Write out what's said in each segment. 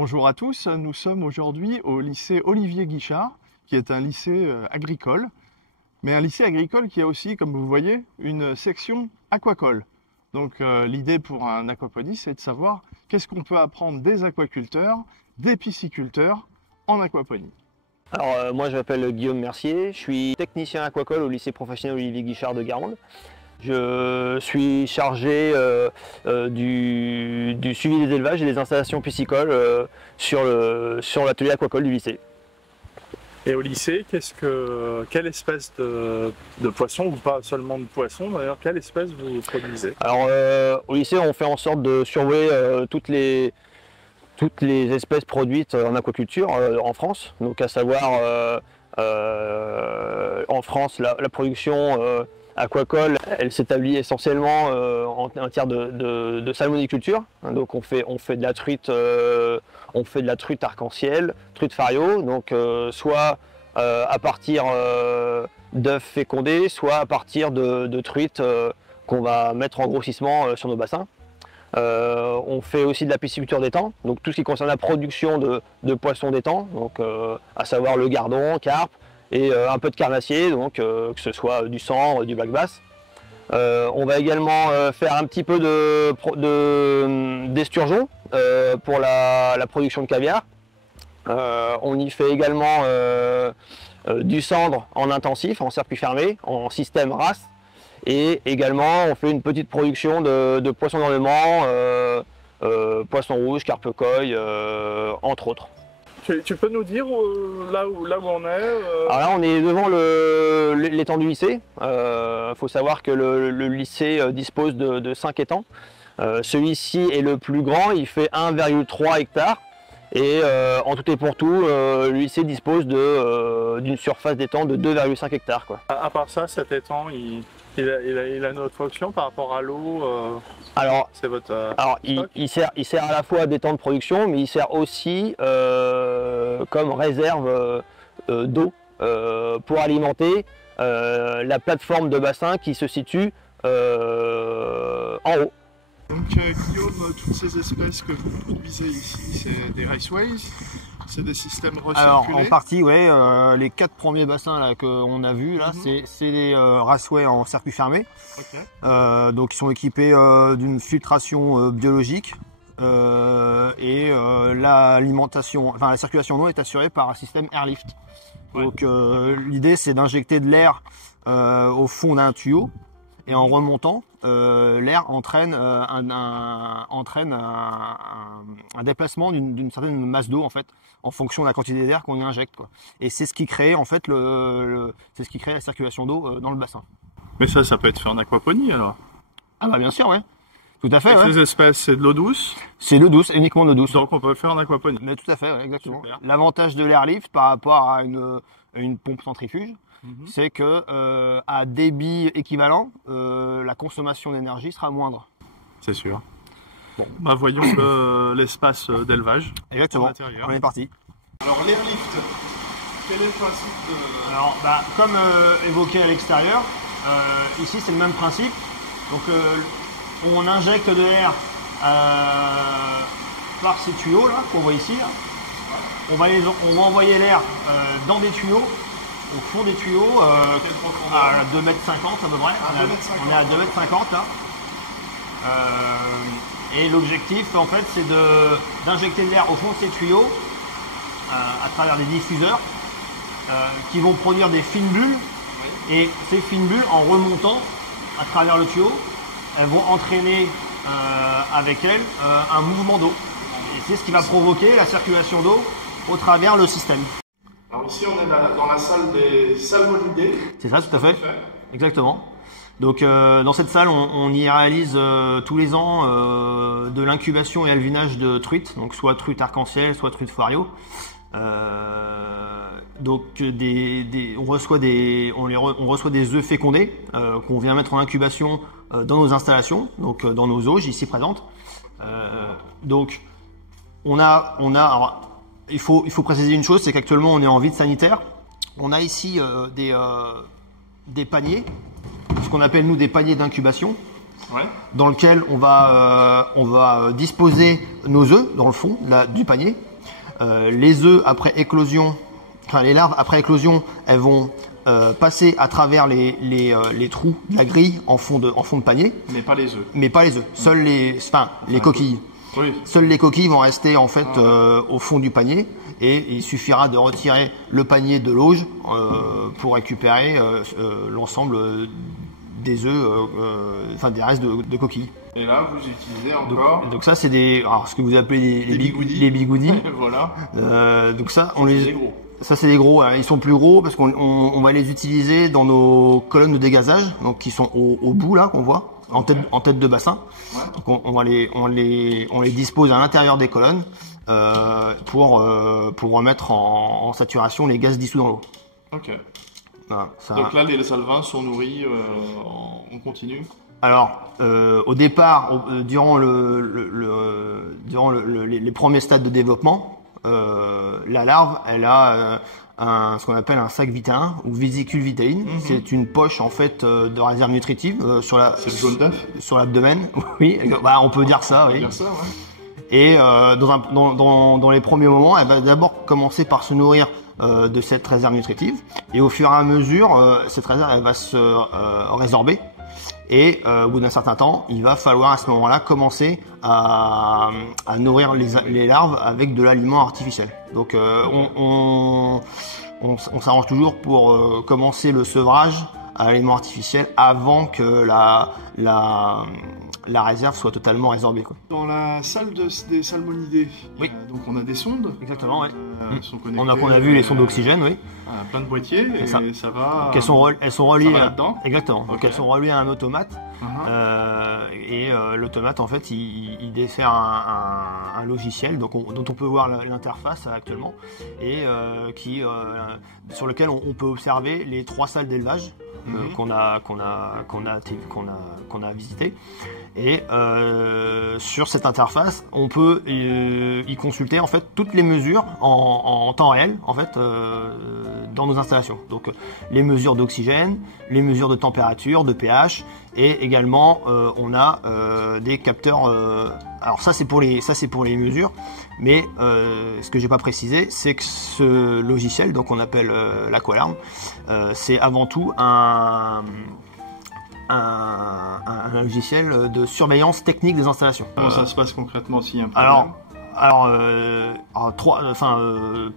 Bonjour à tous, nous sommes aujourd'hui au lycée Olivier Guichard, qui est un lycée agricole, mais un lycée agricole qui a aussi, comme vous voyez, une section aquacole. Donc l'idée pour un aquaponiste, c'est de savoir qu'est-ce qu'on peut apprendre des aquaculteurs, des pisciculteurs en aquaponie. Alors moi je m'appelle Guillaume Mercier, je suis technicien aquacole au lycée professionnel Olivier Guichard de Guérande. Je suis chargé du suivi des élevages et des installations piscicoles sur l'atelier aquacole du lycée. Et au lycée, quelle espèce de poisson, ou pas seulement de poisson d'ailleurs, quelle espèce vous produisez? Alors au lycée on fait en sorte de surveiller toutes les espèces produites en aquaculture en France. Donc à savoir en France la production aquacole, elle s'établit essentiellement en matière de salmoniculture. Donc on fait de la truite, arc-en-ciel, truite fario, donc soit à partir d'œufs fécondés, soit à partir de truites qu'on va mettre en grossissement sur nos bassins. On fait aussi de la pisciculture d'étang, donc tout ce qui concerne la production de poissons d'étang, donc à savoir le gardon, carpe, et un peu de carnassier, donc que ce soit du sandre, du black bass. On va également faire un petit peu d'esturgeon pour la production de caviar. On y fait également du sandre en intensif, en circuit fermé, en système RAS. Et également on fait une petite production de poissons d'ornement, poissons rouges, carpe-coille, entre autres. Tu peux nous dire là où on est Alors là on est devant l'étang du lycée. Faut savoir que le lycée dispose de 5 étangs. Celui-ci est le plus grand, il fait 1,3 hectares. Et en tout et pour tout, le lycée dispose d'une surface d'étang de 2,5 hectares. Quoi. À part ça, cet étang, il a une autre fonction par rapport à l'eau. Alors, c'est votre il sert à la fois d'étang de production, mais il sert aussi comme réserve d'eau pour alimenter la plateforme de bassin qui se situe en haut. Donc Guillaume, toutes ces espèces que vous produisez ici, c'est des raceways, c'est des systèmes recirculés? Alors en partie, ouais, les 4 premiers bassins qu'on a vus là, c'est des raceways en circuit fermé. Okay. Donc ils sont équipés d'une filtration biologique et l'alimentation, enfin la circulation d'eau est assurée par un système airlift. Ouais. Donc l'idée c'est d'injecter de l'air au fond d'un tuyau. Et en remontant, l'air entraîne un déplacement d'une certaine masse d'eau en fait, en fonction de la quantité d'air qu'on y injecte, quoi. Et c'est ce qui crée en fait c'est ce qui crée la circulation d'eau dans le bassin. Mais ça peut être fait en aquaponie alors? Ah bah bien sûr, ouais. Tout à fait. Et ouais. ces espèces, c'est de l'eau douce? C'est l'eau douce, uniquement de l'eau douce. Donc on peut le faire en aquaponie? Mais tout à fait, ouais, exactement. L'avantage de l'airlift par rapport à une pompe centrifuge, c'est que à débit équivalent, la consommation d'énergie sera moindre. C'est sûr. Bon, bah voyons l'espace d'élevage. Exactement. On est parti. Alors l'airlift, quel est le principe de... Alors, comme évoqué à l'extérieur, ici c'est le même principe. Donc on injecte de l'air par ces tuyaux là qu'on voit ici. Là. On va envoyer l'air dans des tuyaux. Au fond des tuyaux, à 2,50 m à peu près. On est à 2,50 m là. Et l'objectif en fait c'est d'injecter de l'air au fond de ces tuyaux à travers des diffuseurs qui vont produire des fines bulles. Et ces fines bulles, en remontant à travers le tuyau, elles vont entraîner avec elles un mouvement d'eau. Et c'est ce qui va provoquer la circulation d'eau au travers le système. Alors ici on est dans la salle des salmonidés. C'est ça, tout à fait. Exactement. Donc dans cette salle, on y réalise tous les ans de l'incubation et alvinage de truites, donc soit truite arc-en-ciel, soit truite fario. Donc on reçoit des œufs fécondés qu'on vient mettre en incubation dans nos installations, donc dans nos auges ici présentes. Donc alors, il faut préciser une chose, c'est qu'actuellement on est en vide sanitaire. On a ici des paniers, ce qu'on appelle nous des paniers d'incubation, dans lequel on va disposer nos œufs dans le fond du panier. les œufs après éclosion, enfin les larves après éclosion, elles vont passer à travers les trous de la grille en fond de panier. Mais pas les œufs. Mais pas les œufs, seuls les coquilles. Oui. Seules les coquilles vont rester en fait au fond du panier et il suffira de retirer le panier de l'auge pour récupérer l'ensemble des œufs, enfin des restes de coquilles. Et là, vous utilisez encore. Donc ça, c'est ce que vous appelez les bigoudis. Les bigoudis. Voilà. Donc ça, C'est gros. Ça, c'est des gros. Ils sont plus gros parce qu'on va les utiliser dans nos colonnes de dégazage, donc qui sont au bout là qu'on voit en tête de bassin. Ouais. Donc on les dispose à l'intérieur des colonnes pour remettre en saturation les gaz dissous dans l'eau. Ok. Voilà, Donc là, les alevins sont nourris en continu. Alors, au départ, durant les premiers stades de développement, la larve, elle a ce qu'on appelle un sac vitéin ou vésicule vitéine. C'est une poche en fait de réserve nutritive C'est le jaune d'œuf. sur l'abdomen. Oui, bah, on peut dire ça. On peut Oui. dire ça, ouais. Et dans les premiers moments, elle va d'abord commencer par se nourrir de cette réserve nutritive. Et au fur et à mesure, cette réserve elle va se résorber. Et au bout d'un certain temps, il va falloir à ce moment-là commencer à nourrir les larves avec de l'aliment artificiel. Donc on s'arrange toujours pour commencer le sevrage à l'aliment artificiel avant que la réserve soit totalement résorbée, quoi. Dans la salle des salmonidés, Oui. Donc on a des sondes. Exactement, ouais. Sont connectées, On a vu les sondes d'oxygène, oui. Plein de boîtiers et ça va. Donc elles sont reliées ça va là-dedans. Exactement. Donc Ok. elles sont reliées à un automate. Et l'automate en fait il dessert un logiciel dont on peut voir l'interface actuellement et sur lequel on peut observer les 3 salles d'élevage qu'on a visité. Et sur cette interface, on peut y consulter en fait toutes les mesures en temps réel en fait dans nos installations. Donc les mesures d'oxygène, les mesures de température, de pH et également on a des capteurs. Alors ça c'est pour les mesures, mais ce que j'ai pas précisé, c'est que ce logiciel, donc on appelle l'Aqualarm, c'est avant tout un logiciel de surveillance technique des installations. Comment ça se passe concrètement s'il y a un problème?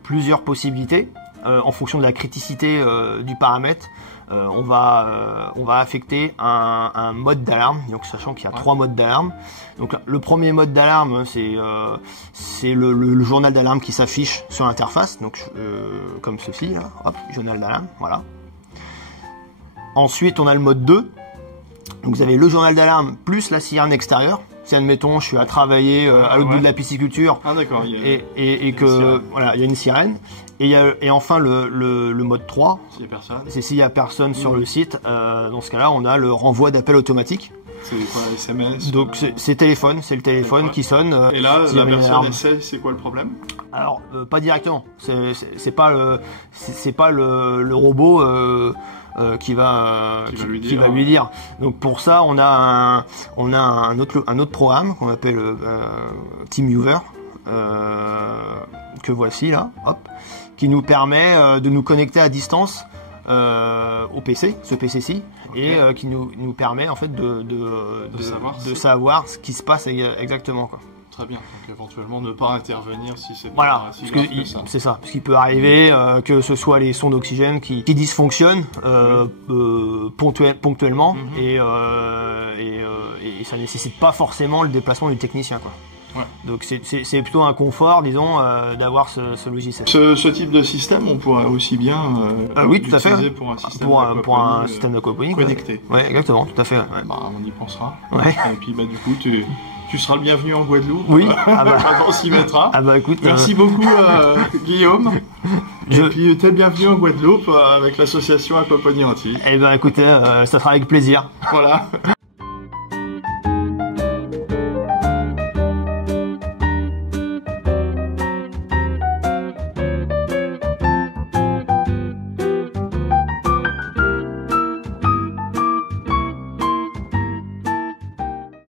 Plusieurs possibilités en fonction de la criticité du paramètre. On va affecter un mode d'alarme, donc sachant qu'il y a 3 modes d'alarme. Donc le premier mode d'alarme, c'est le journal d'alarme qui s'affiche sur l'interface, donc comme ceci là, hop, journal d'alarme, voilà. Ensuite, on a le mode 2. Donc vous avez le journal d'alarme plus la sirène extérieure. Si admettons, je suis à travailler à l'autre bout de la pisciculture. Ah d'accord. Et que voilà, il y a une sirène. Et enfin le mode 3. S'il y a personne. C'est s'il y a personne sur le site. Dans ce cas-là, on a le renvoi d'appel automatique. C'est quoi, SMS? Donc c'est le téléphone qui sonne. Et là, s'il y la avait une personne alarme. essaie, c'est quoi le problème? Alors pas directement. C'est pas le robot. Qui va lui dire. Donc pour ça, on a un autre programme qu'on appelle TeamViewer que voici là, hop, qui nous permet de nous connecter à distance au PC, ce PC-ci, et qui nous permet en fait de savoir ce qui se passe exactement, quoi. Très bien, donc éventuellement ne pas intervenir si c'est voilà, pas si grave que ça. c'est ça, parce qu'il peut arriver que ce soit les sondes d'oxygène qui dysfonctionnent ponctuellement et ça nécessite pas forcément le déplacement du technicien, quoi. Ouais. Donc c'est plutôt un confort, disons, d'avoir ce logiciel. Ce type de système, on pourrait aussi bien oui, tout à fait, l'utiliser pour un système pour un système d'aquaponie connecté. Ouais, exactement, tout à fait. Ouais. Bah, on y pensera. Ouais. Et puis bah du coup tu seras le bienvenu en Guadeloupe. Oui, quand on s'y mettra. Ah bah écoute, merci beaucoup Guillaume. Et puis t'es le bienvenu en Guadeloupe avec l'association Aquaponie Antilles. Eh ben écoutez, ça sera avec plaisir. Voilà.